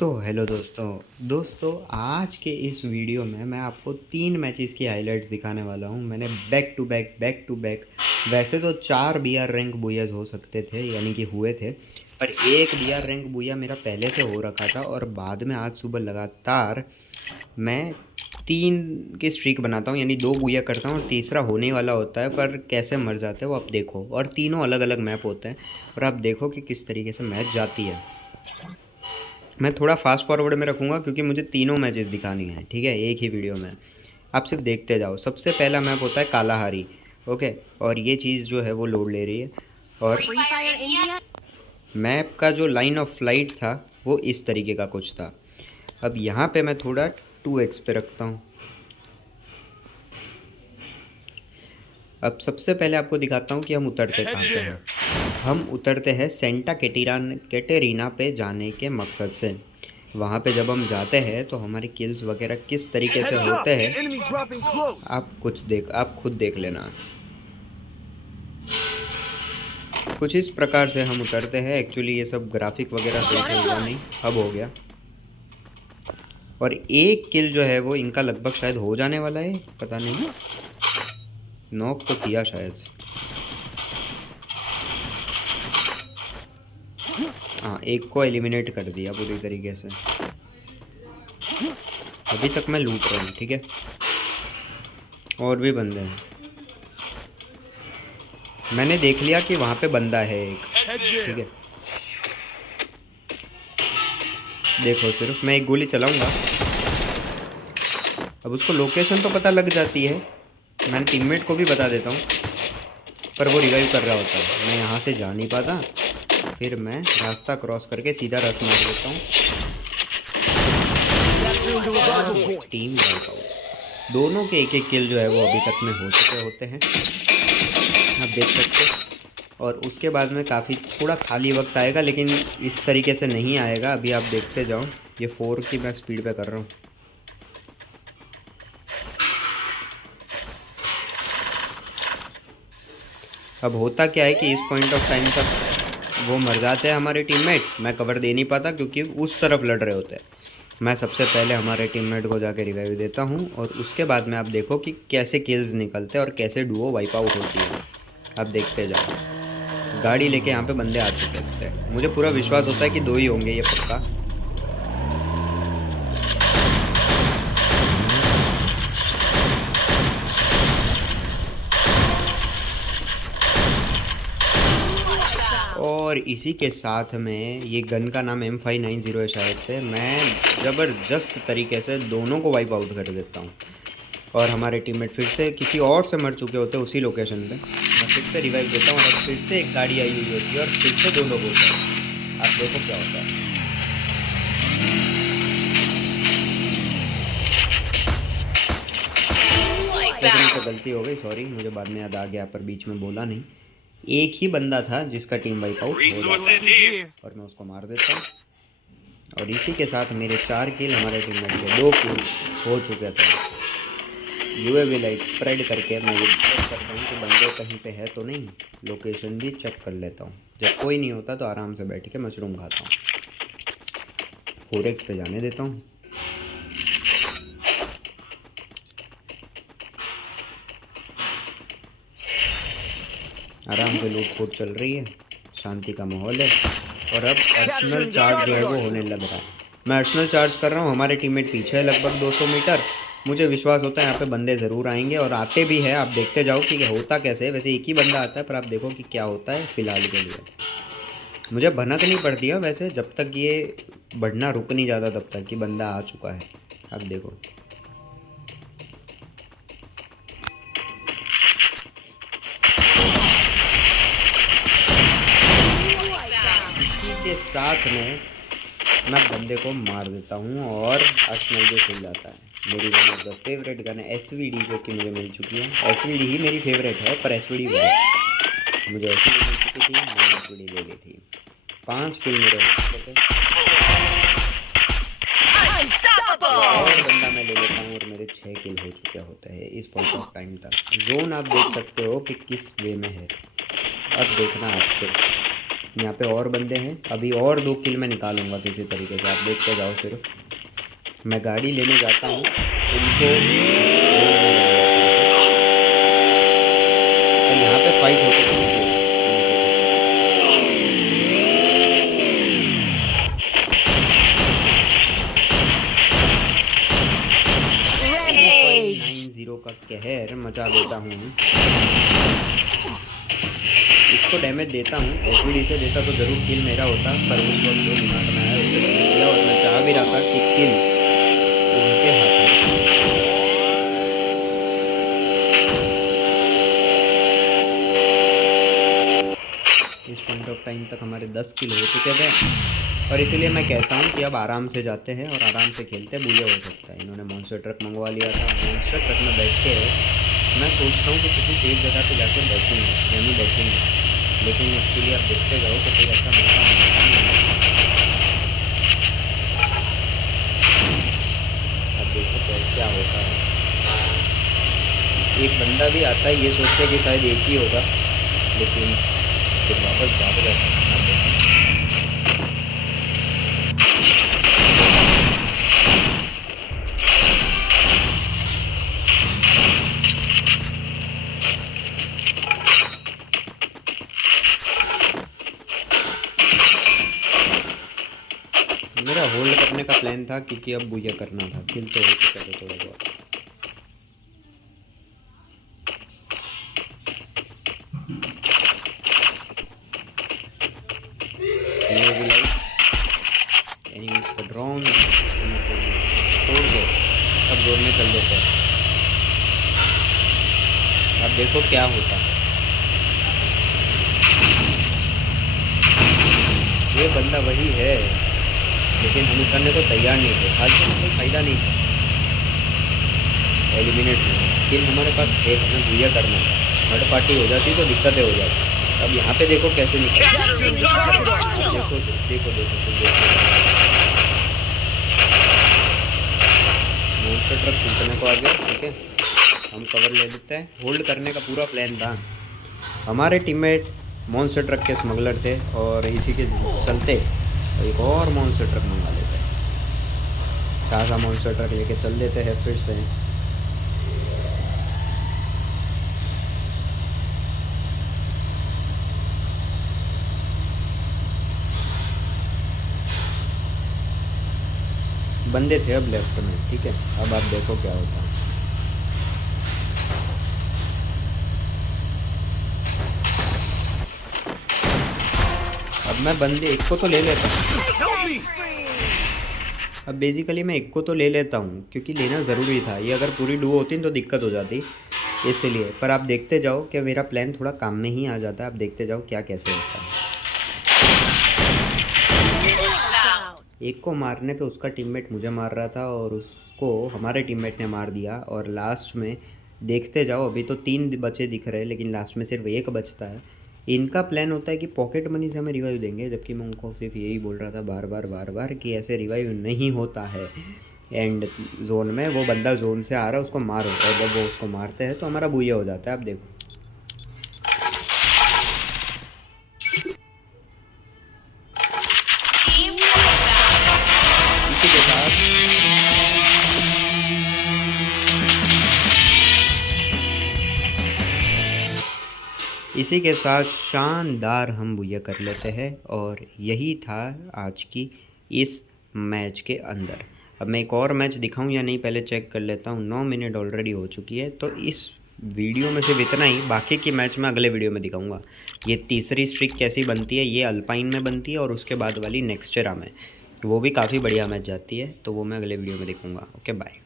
तो हेलो दोस्तों आज के इस वीडियो में मैं आपको 3 मैचेस की हाइलाइट्स दिखाने वाला हूं। मैंने बैक टू बैक वैसे तो 4 BR रैंक बुयाज हो सकते थे, यानी कि हुए थे, पर एक BR रैंक बुया मेरा पहले से हो रखा था और बाद में आज सुबह लगातार मैं 3 की स्ट्रीक बनाता हूं, यानी 2 बुया करता हूं और तीसरा होने वाला होता है। पर कैसे मर जाते हैं वो आप देखो, और तीनों अलग अलग मैप होते हैं और आप देखो कि किस तरीके से मैच जाती है। मैं थोड़ा फास्ट फॉरवर्ड में रखूँगा क्योंकि मुझे तीनों मैचेस दिखानी है, ठीक है, एक ही वीडियो में। आप सिर्फ देखते जाओ। सबसे पहला मैप होता है कालाहारी, ओके, और ये चीज़ जो है वो लोड ले रही है। और मैप का जो लाइन ऑफ फ्लाइट था वो इस तरीके का कुछ था। अब यहाँ पे मैं थोड़ा 2x पे रखता हूँ। अब सबसे पहले आपको दिखाता हूँ कि हम उतरते कहाँ पे हैं। हम उतरते हैं सेंटा कैटेरिना पे जाने के मकसद से। वहाँ पे जब हम जाते हैं तो हमारी किल्स वगैरह किस तरीके से होते हैं आप खुद देख लेना। कुछ इस प्रकार से हम उतरते हैं। एक्चुअली ये सब ग्राफिक वगैरह सही से हुआ नहीं, अब हो गया। और एक किल जो है वो इनका लगभग शायद हो जाने वाला है, पता नहीं, नॉक तो किया शायद। हाँ, एक को एलिमिनेट कर दिया पूरी तरीके से। अभी तक मैं लूट रहा हूँ, ठीक है, और भी बंदे हैं। मैंने देख लिया कि वहाँ पे बंदा है एक, ठीक है। देखो, सिर्फ मैं एक गोली चलाऊंगा। अब उसको लोकेशन तो पता लग जाती है, मैंने टीममेट को भी बता देता हूँ, पर वो रिवाइव कर रहा होता है। मैं यहाँ से जा नहीं पाता, फिर मैं रास्ता क्रॉस करके सीधा रस मार देता हूँ। Team wipe out. दोनों के एक किल जो है वो अभी तक में हो चुके होते हैं, आप देख सकते हैं। और उसके बाद में काफ़ी थोड़ा खाली वक्त आएगा, लेकिन इस तरीके से नहीं आएगा। अभी आप देखते जाओ। ये 4 की मैं स्पीड पे कर रहा हूँ। अब होता क्या है कि इस पॉइंट ऑफ टाइम तक वो मर जाते हैं हमारे टीममेट। मैं कवर दे नहीं पाता क्योंकि उस तरफ लड़ रहे होते हैं। मैं सबसे पहले हमारे टीममेट को जाके रिवाइव देता हूँ और उसके बाद में आप देखो कि कैसे किल्स निकलते हैं और कैसे डुओ वाइप आउट होती है। आप देखते जाओ। गाड़ी लेके यहाँ पे बंदे आ चुके होते हैं। मुझे पूरा विश्वास होता है कि 2 ही होंगे, ये पक्का। और इसी के साथ में ये गन का नाम M590 है शायद से। मैं ज़बरदस्त तरीके से दोनों को वाइप आउट कर देता हूँ और हमारे टीममेट फिर से किसी और से मर चुके होते हैं उसी लोकेशन पे। मैं फिर से रिवाइव देता हूँ और फिर से एक गाड़ी आई हुई होती है और फिर से 2 लोग होते हैं। आप देखो क्या होता है। तो गलती हो गई, सॉरी, मुझे बाद में याद आ गया, पर बीच में बोला नहीं। एक ही बंदा था जिसका टीम वाइप आउट हो जाता और मैं उसको मार देता हूँ। और इसी के साथ मेरे 4 किल, हमारे टीममेट के 2 किल हो चुके थे। यूएवी लाइट स्प्रेड करके मैं ये चेक करता हूँ कि बंदे कहीं पे है तो नहीं। लोकेशन भी चेक कर लेता हूँ। जब कोई नहीं होता तो आराम से बैठ के मशरूम खाता हूँ। 4x पे जाने देता हूँ। आराम से लूट-फूट चल रही है, शांति का माहौल है। और अब अर्सनल चार्ज जो है वो होने लग रहा है। मैं अर्सनल चार्ज कर रहा हूँ, हमारे टीममेट पीछे है लगभग 200 मीटर। मुझे विश्वास होता है यहाँ पे बंदे ज़रूर आएंगे और आते भी हैं। आप देखते जाओ कि होता कैसे है। वैसे एक ही बंदा आता है, पर आप देखो कि क्या होता है फ़िलहाल के लिए। मुझे भनक नहीं पड़ती है वैसे, जब तक ये बढ़ना रुक नहीं जाता तब तक कि बंदा आ चुका है। आप देखो, के साथ में मैं बंदे को मार देता हूँ और अर्सनल भी खुल जाता है। मेरी one of the favourite gun है SVD, जो कि मुझे मिल चुकी है। SVD ही मेरी फेवरेट है, पर SVD मुझे SVD मिल चुकी थी, मैंने SVD ले ली थी। 5 किल मेरे हो चुके थे और बंदा मैं ले लेता हूँ और मेरे 6 किल हो चुके होते हैं इस पॉइंट ऑफ टाइम तक। जोन आप देख सकते हो कि किस वे में है। अब देखना आपसे, यहाँ पे और बंदे हैं, अभी और 2 किल मैं निकालूंगा किसी तरीके से, आप देखते जाओ। सिर्फ मैं गाड़ी लेने जाता हूँ उनको, तो यहाँ पे फाइट होती है। का कहर मचा देता हूँ, इसको डैमेज देता हूँ। एचपीडी से देता तो ज़रूर किल मेरा होता, पर उस वक्त जो दिमाग में आया उससे डैमेज दिया, और मैं चाह भी रहा था कि किल उनके हाथ में। इस पॉइंट ऑफ टाइम तक हमारे 10 किल हो चुके थे, और इसीलिए मैं कहता हूँ कि अब आराम से जाते हैं और आराम से खेलते हैं, बुझे हो सकता है। इन्होंने मॉन्स्टर ट्रक मंगवा लिया था, मॉन्स्टर ट्रक में बैठ के मैं सोचता हूँ कि किसी सेफ जगह पे जाकर बैठूँगा, हम ही बैठेंगे, लेकिन एक्चुअली आप देखते जाओ कि कोई ऐसा मौका मिलता नहीं। अब देखो क्या होता है। एक बंदा भी आता है ये सोचते कि शायद एक ही होगा, लेकिन फिर वापस भाग जाता है। मेरा होल्ड करने का प्लान था, क्योंकि अब बुया करना था, किल तो हो चुका था थोड़ा बहुत। एनिमीज का ड्रोन तोड़ दो, अब जोर में चल देते हैं। अब देखो क्या होता है। ये बंदा वही है, लेकिन हम करने को तैयार नहीं थे, हालांकि में कोई फ़ायदा नहीं था, एलिमिनेट नहीं। किल हमारे पास है, हमें बुया करना था, थर्ड पार्टी हो जाती तो दिक्कतें हो जाती। अब यहाँ पे देखो कैसे निकल, देखो देखो देखो मॉन्स्टर ट्रक टूटने को आ गया। ठीक है, हम कवर ले लेते हैं। होल्ड करने का पूरा प्लान था। हमारे टीममेट मॉन्स्टर ट्रक के स्मगलर थे, और इसी के चलते एक और मॉन्स्टर ट्रक मंगा लेते हैं, ताज़ा मॉन्स्टर ट्रक लेके चल देते हैं फिर से। बंदे थे अब लेफ्ट में। ठीक है, अब आप देखो क्या होता है। अब मैं बंदे एक को तो ले लेता हूँ, अब बेसिकली मैं एक को तो ले लेता हूँ, क्योंकि लेना ज़रूरी था। ये अगर पूरी डू होती तो दिक्कत हो जाती, इसलिए। पर आप देखते जाओ कि मेरा प्लान थोड़ा काम में ही आ जाता है। आप देखते जाओ क्या कैसे होता है। एक को मारने पे उसका टीममेट मुझे मार रहा था, और उसको हमारे टीममेट ने मार दिया। और लास्ट में देखते जाओ, अभी तो 3 बचे दिख रहे हैं, लेकिन लास्ट में सिर्फ 1 बचता है। इनका प्लान होता है कि पॉकेट मनी से हमें रिवाइव देंगे, जबकि मैं उनको सिर्फ यही बोल रहा था बार बार कि ऐसे रिवाइव नहीं होता है। एंड जोन में वो बंदा जोन से आ रहा है, उसको मारो, और जब वो उसको मारते हैं तो हमारा बुया हो जाता है। आप देखो, इसी के साथ शानदार हम बुया कर लेते हैं। और यही था आज की इस मैच के अंदर। अब मैं एक और मैच दिखाऊं या नहीं, पहले चेक कर लेता हूं। 9 मिनट ऑलरेडी हो चुकी है, तो इस वीडियो में सिर्फ इतना ही। बाकी की मैच मैं अगले वीडियो में दिखाऊंगा। ये तीसरी स्ट्रिक कैसी बनती है, ये अल्पाइन में बनती है, और उसके बाद वाली नेक्स्टेरा में, वो भी काफ़ी बढ़िया मैच जाती है, तो वो मैं अगले वीडियो में दिखाऊंगा। Okay bye.